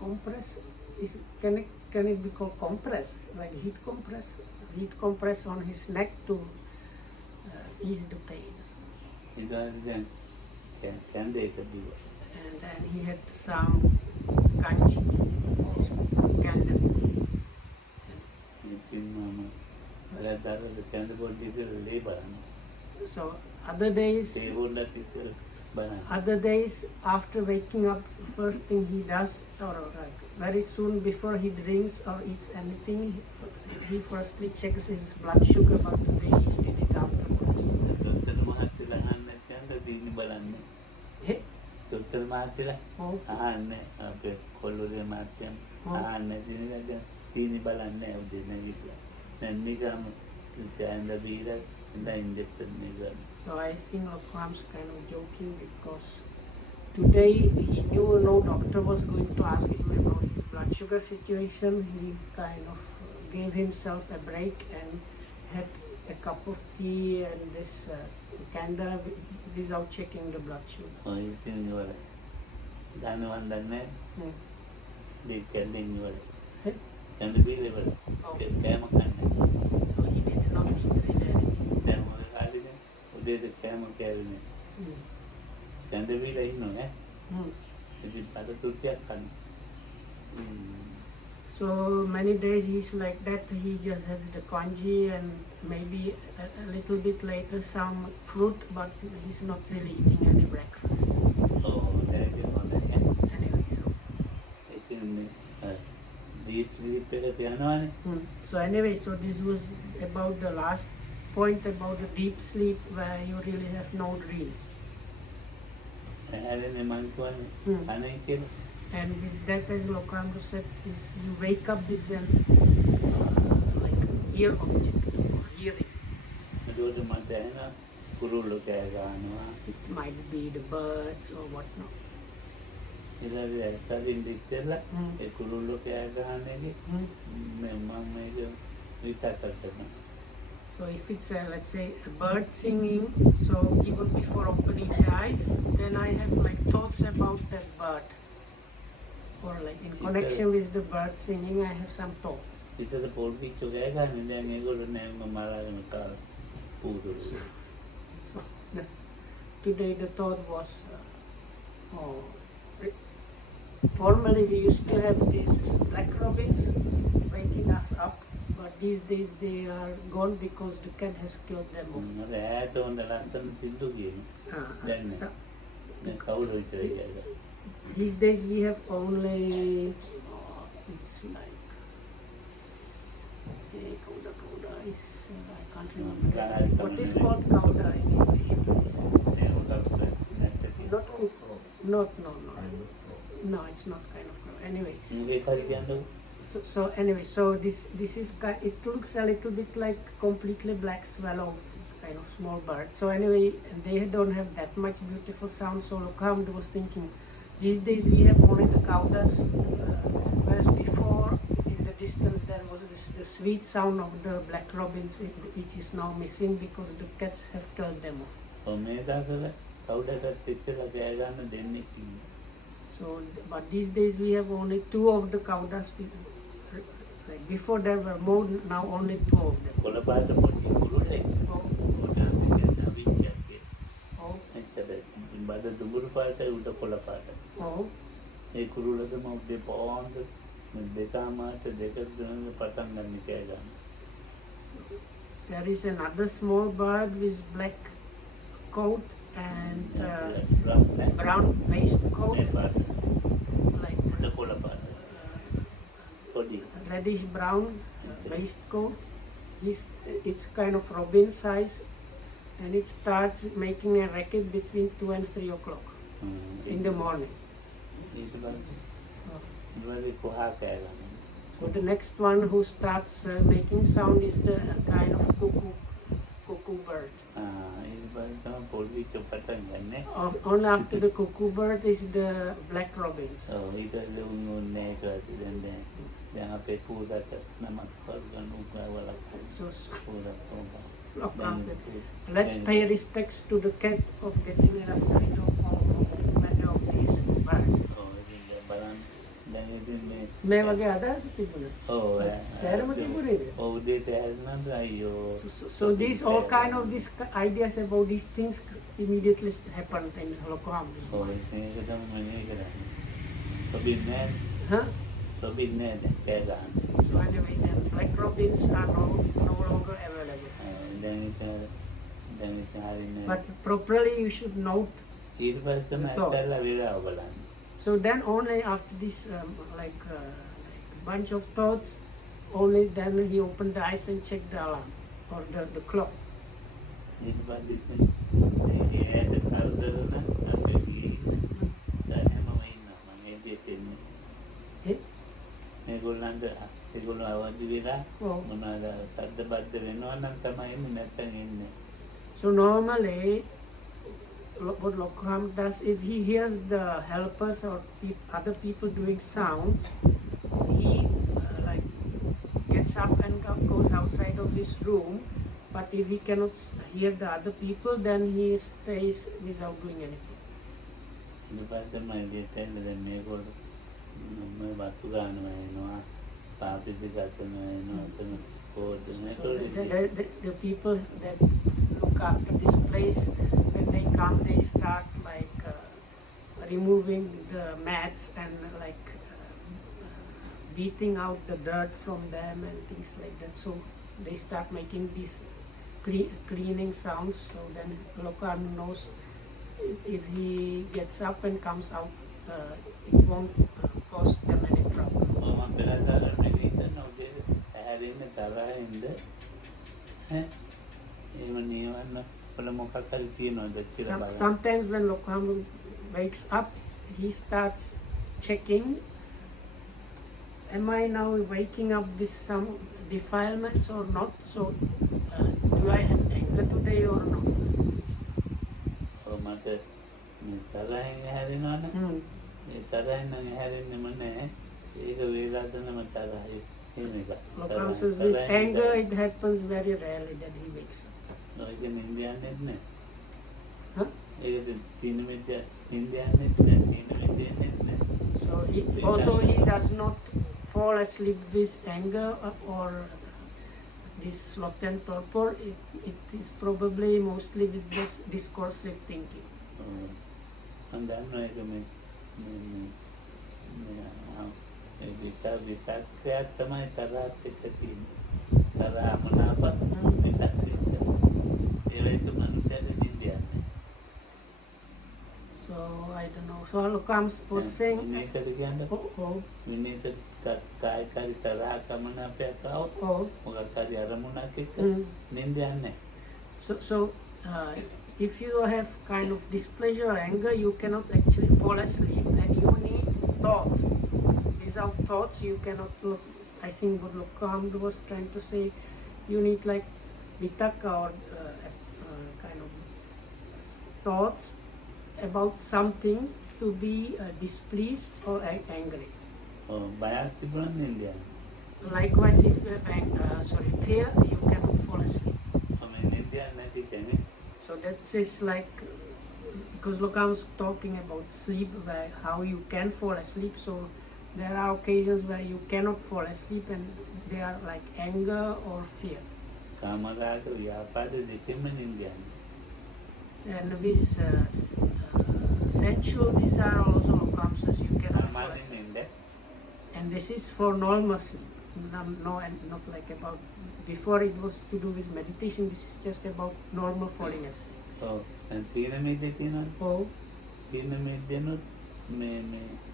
compress. Can it be called compress? Like heat compress on his neck to ease the pains. And then he had some kanji, his candle. So other days after waking up, first thing he does, or like very soon before he drinks or eats anything, he firstly checks his blood sugar, but today he did it afterwards. Dokter Mahatila, ahane, ape kolore mahatiyam, ahane tini balanne udine gitla. Nannigam and the beer and the injection nigga. So I think Lokham's kind of joking because today he knew no doctor was going to ask him about his blood sugar situation. He kind of gave himself a break and had a cup of tea and this candle without checking the blood sugar. You think you are Danavan Dane? They telling you are. And the beer level. So he did not eat really anything. Then they the camel carrying. And the beer, you know, eh? It is better to check. So many days he's like that. He just has the congee and maybe a little bit later some fruit, but he's not really eating any breakfast. Anyway, so anyway, so this was about the last point about the deep sleep where you really have no dreams. And this death, as Lokambo said, is you wake up this and like ear object or hearing. It might be the birds or whatnot. So if it's let's say a bird singing, so even before opening the eyes, then I have like thoughts about that bird. Or like in connection with the bird singing, I have some thoughts. So today the thought was, formerly we used to have these black robins waking us up, but these days they are gone because the cat has killed them off. These days we have only, it's like, kauda is, I can't remember. What is called kauda in English, please? No, it's not kind of crow. Anyway. So anyway, so this is, it looks a little bit like completely black swallow, kind of small bird. So anyway, they don't have that much beautiful sound. So Lokam was thinking, these days we have only the kaudas, whereas before in the distance there was the sweet sound of the black robins, which is now missing because the cats have killed them off. So, but these days we have only 2 of the caudas. Like before there were more, now only 2 of them. කොළ පාට පොඩි කුරුල්ලෙක්. Oh, උඩට කියන අවිච්ඡක් කියන. oh, එතන බඩ දුඹුරු පාටයි උඩ කොළ පාටයි. oh. ඒ කුරුල්ලද මම දෙපාන්ද දෙකමාට දෙක තුනක පටන් ගන්න කෑ ගන්න. There is another small bird with black coat and brown waistcoat, මේ පාට like උඩ කොළ පාට. පොඩි. reddish brown waistcoat. It's kind of robin size, and it starts making a racket between 2 and 3 o'clock in the morning. ඊට පස්සේ කොහා කෑ ගන්න. So the next one who starts making sound is the kind of cuckoo bird. ඊට පස්සේ තමයි පොඩි පටන් ගන්නෙ. Only after the cuckoo bird is the black robins. ඔව් ඊට පස්සේ උන්නේ ඒකට දැන් අපේ පූදට නමස්කාර කරන උගවල So පූදා look after. Let's pay respects to the cat of getting a sight of many of these birds. ඔව් ඉතින් බලන්න දැන් ඉතින් මේ මේ වගේ අදහස් තිබුණා. ඔව් සෑරම තිබුණේද? ඔව් උදේට හැරෙනද අයියෝ. So these all kind of these ideas about these things immediately happened in Lokoham. ඔව් ඉතින් ඒක තමයි මම කරන්නේ. ඔබින්නේ Huh? ඔබින්නේ කෑ ගන්න. So anyway, the black robins are no longer available. දැන් ඉතින් හරිනේ. But properly you should note. ඊට පස්සේ තමයි ඇත්තලා වේලාව බලන්න. So then only after this like bunch of thoughts, only then he opened the eyes and checked the alarm or the clock. ඊට පස්සේ ඉතින් ඒකට කරදරන අපේ දැන් මම ඉන්නවා මම එදිට එන්නේ. Eh? මේගොල්ලන්ට ඒගොල්ලෝ අවදි වෙලා Oh. මොනවාද සද්ද බද්ද වෙනවා නම් තමයි එන්නේ නැත්තම් එන්නේ. So normally what Lokoham does, if he hears the helpers or other people doing sounds, he like gets up and goes outside of his room. But if he cannot hear the other people, then he stays without doing anything. ඊට පස්සේ මම එදිට එන්නේ දැන් මේගොල්ලෝ මම වතු ගන්නවා එනවා පාපිට ගන්නවා එනවා එතන පොඩ්ඩක් So the people that look after this place, when they come, they start like removing the mats and like beating out the dirt from them and things like that. So they start making these cleaning sounds. So then Lokoham knows if he gets up and comes out, it won't cause them any trouble. මම පෙරදාරට නැගිටින්න උදේ හැරෙන්න තරහින්ද එහෙම නියවන්න වල මොකක් හරි තියනවද කියලා බලන්න. Sometimes when Lokoham wakes up, he starts checking, am I now waking up with some defilements or not? So do I have anger today or not? ඔව් මට මේ තරහින් හැරෙනවනේ. ඒ තරහින් නම් හැරෙන්නෙම නැහැ. ඒක වේලාදනම තරහයි එහෙම එකක්. Lokoham says with anger it happens very rarely that he wakes up. ඒක නින්දයන්නෙත් නැහැ. Huh? ඒක තින මිද්ද නින්දයන්නෙත් නැහැ. තින මිද්දෙන්නෙත් නැහැ. So he does not fall asleep with anger or this sloth and torpor. It is probably mostly with this discursive thinking. මම දන්නවා ඒක මේ විතක්කයක් තමයි තරහත් එක්ක තියෙන්නේ. තරහ මනාප විතක්කයක්. ඒක මනුස්සයෙක් නින්දයන්නේ. So I don't know. So Lokoham was saying, මේකට කියන්නේ විනීත කායිකාරී තරහ කමනාපයක් આવොත් මොකක් හරි අරමුණක් එක්ක නින්දයන්නේ. So if you have kind of displeasure or anger, you cannot actually fall asleep, and you need thoughts. Without thoughts, you cannot look. I think what Lokoham was trying to say, you need like vitaka or kind of thoughts about something to be displeased or angry. බයක් තිබුණා නින්දයන්නේ. Likewise, if you have fear, you cannot fall asleep. මම නින්දයන්නේ නැති කෙනෙක්. So that is like because look, I was talking about sleep, where how you can fall asleep. So there are occasions where you cannot fall asleep, and they are like anger or fear. කාමරාග ව්‍යාපාද දෙකෙන්ම නින්දයන්නේ. And with sensual desire also comes as you cannot fall සාමාන්‍ය asleep. නින්ද And this is for normal sleep. No, and not like about before it was to do with meditation. This is just about normal falling asleep. ඔව් දැන් තීන මිද්දේ තියෙනවනේ. Oh, තීන මිද්දෙනුත් මේ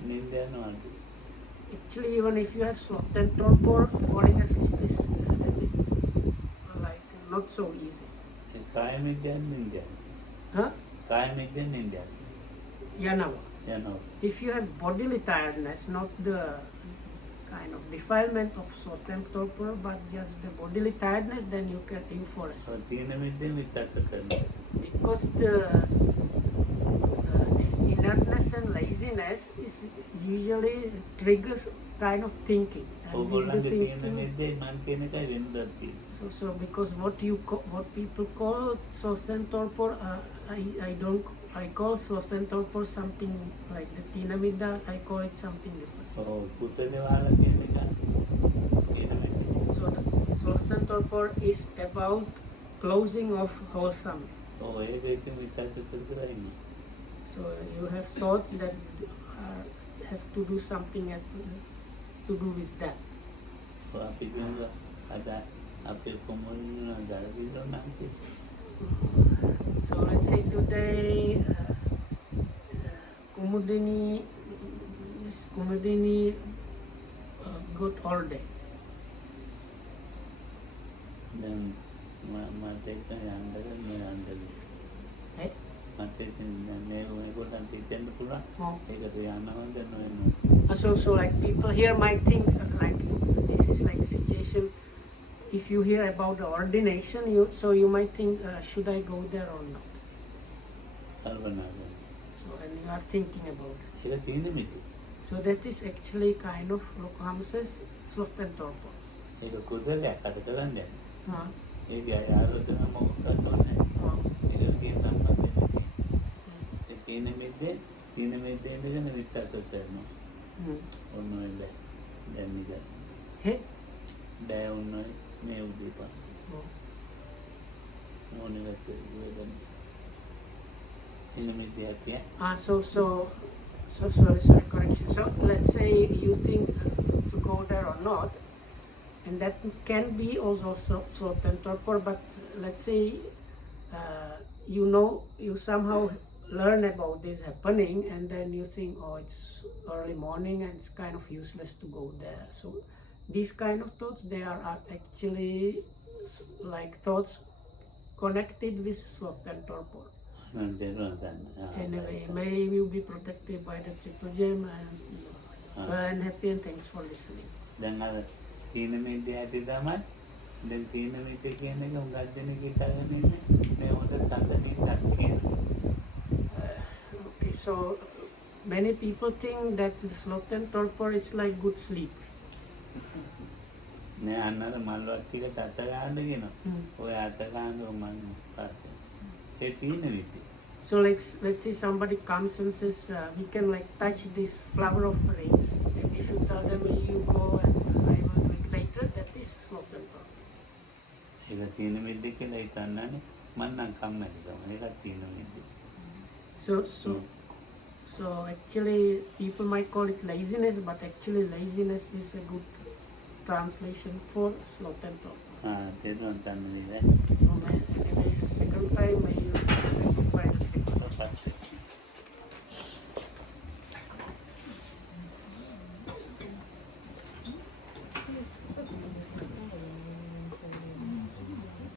නින්ද යනවාද? actually, even if you have sloth and torpor, falling asleep is a bit like not so easy. ඒ කාය මිද්දෙන් නින්දයන්නේ. Huh? කාය මිද්දෙන් නින්දයන්නේ. Yanava. යනවා. If you have bodily tiredness, not the kind of defilement of sloth and torpor, but just the bodily tiredness, then you fall asleep. ඔව් තීන මිද්දෙන් විතක්ක කරනවා. Because this inertness and laziness is usually triggers kind of thinking. And with the ඕගොල්ලන්ගේ තීන thinking, මිද්දේ මන් කියන එකයි වෙනදක් තියෙන්නේ. so because what people call sloth and torpor, I call sloth and torpor something like the tina midda. I call it something different. ඔව් කුසලේ වහලා තියෙන එක තීන මිද්දේ. So the sloth and torpor is about closing of wholesome. ඔව් ඒක ඉතින් විතක්ක කර ඉන්නේ. So you have thoughts that have to do something to do with that. ඔව් අපි කියනවා අද අපේ කොමුල්න දරවිලෝ නැති. So let's say today Miss Kumudini got all day. දැන් මට එක යන්නද මේ යන්නද? Right? මට ඉතින් මේ මේගොල්ලන්ට හිතෙන්න පුළුවන්. Oh. ඒකට යනවද නොයනවද? So like people here might think like this is like the situation. If you hear about the ordination, you might think, should I go there or not? කල්පනා කරනවා. So and you are thinking about it. ඒක තීන මිද්දේ. So that is actually kind of Lokam says sloth and torpor. ඒක කුසලයක් අද කරන්නේ. Huh? ඒක ආරෝධන මොකක්ද නැහැ. Oh. ඒක කියන සම්බන්ධයෙන් ඒ තීන මිද්දේ ඉඳගෙන විතක්ක කරනවා. Hmm. ඔන්න ඔය දැන් නිකන් Hey? දැන් ඔන්න මේ උදේපා Oh. මොනිකට ඉවදන් තීන මිද්දේ අපිය Sorry, correction. So let's say you think to go there or not, and that can be also sloth and torpor, but let's say you somehow learn about this happening, and then you think, oh, it's early morning and it's kind of useless to go there. So these kind of thoughts, they are actually like thoughts connected with sloth and torpor. Anyway, may you be protected by the triple gem, and happy, and thanks for listening. දැන් අර තීන මිද්දේ ඇති තමයි දැන් තීන මිද්දේ කියන එක උගත් දෙනෙක් හිතාගෙන ඉන්නේ මේ හොඳ තද නින්දක් කියලා. Okay, so many people think that the sloth and torpor is like good sleep. නෑ අන්නර මල්වත් ටිකට අත ගන්න කියනවා. Hmm. ඔය අත ගන්න මම පාස්සේ. ඒ තීන මිද්දේ. So let's say somebody comes and says, we can like touch this flower of rings, and if you tell them you go and I will do it later, that is sloth and torpor. ඒක තීන මිද්දේ කියලා හිතන්නනේ මම නම් කම්මැලි තමයි. ඒකත් තීන මිද්දේ. So actually people might call it laziness, but actually laziness is a good translation for sloth and torpor. තේරුම් ගන්න නේද? So anyway, second time I will find it.